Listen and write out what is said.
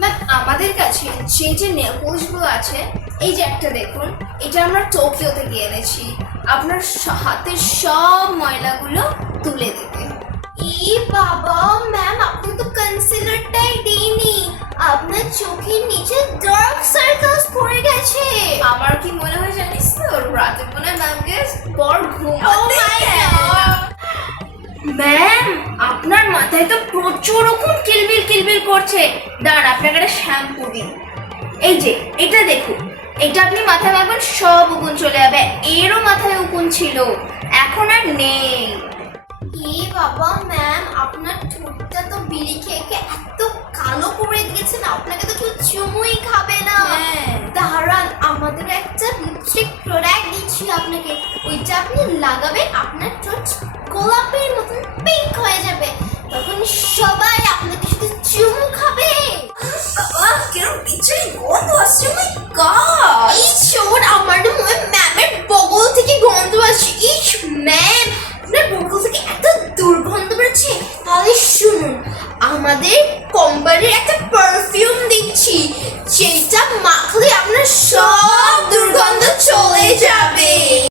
Ma'am আমাদের কাছে যে যে নেলপলিশগুলো আছে, এই যে একটা দেখুন, এটা আমরা টোকিও থেকে এনেছি। আপনার হাতের সব ময়লাগুলো তুলে দেবে। ই বাবা ম্যাম, আপনি তো কনসিলারটাই দেইনি, আপনার চোখের নিচে ডার্ক সার্কেলস পড়ে গেছে। আমার কি মনে হয় জানিস তো, রাতে মনে হয় ম্যামকে বড় ঘুম Oh my God! ম্যাম আপনার মাথায় তো প্রচুর রকম কিলবিল কিলবিল করছে। দাঁড়ান আপনাকে একটা শ্যাম্পু দিন। এই যে এটা দেখুন, এটা আপনি মাথায় মাখবেন, সব উকুন চলে যাবে। এরও মাথায় উকুন ছিল, এখন আর নেই। ই বাবা ম্যাম, আপনার ঠোঁটটা তো বিড়ি খেয়ে খেয়ে এত কালো করে দিয়েছেন, আপনাকে তো কেউ চুমুই খাবে না। হ্যাঁ। দাঁড়ান, আমাদের একটা লিপস্টিক প্রোডাক্ট দিচ্ছি আপনাকে, ওইটা আপনি লাগাবেন, আপনার ঠোঁট গোলাপের মতন পিঙ্ক হয়ে যাবে, তখন সবাই আপনাকে শুধু চুমু খাবে। বাবা কিরম বিচ্ছিরি গন্ধ আসছে, মাই গড।